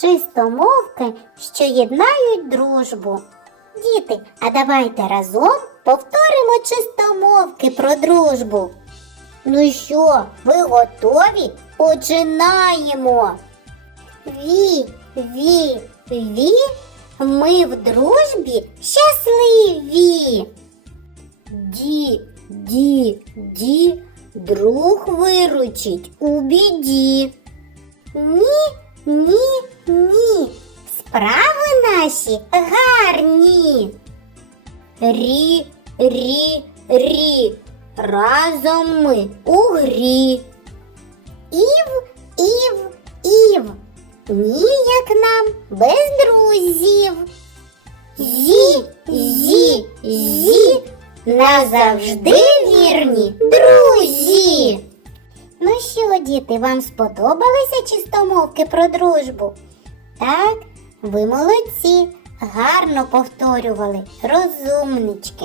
Чистомовки, що єднають дружбу. Діти, а давайте разом повторимо чистомовки про дружбу. Ну що, ви готові? Починаємо. Ві, ві, ві, ми в дружбі щасливі. Ді, ді, ді, друг виручить у біді. Ні, ні, справи наші гарні. Рі, рі, рі, разом ми у грі. Ів, ів, ів, ніяк нам без друзів. Зі, зі, зі, назавжди вірні друзі. Ну що, діти, вам сподобалися чистомовки про дружбу? Так, ви молодці, гарно повторювали, розумнички.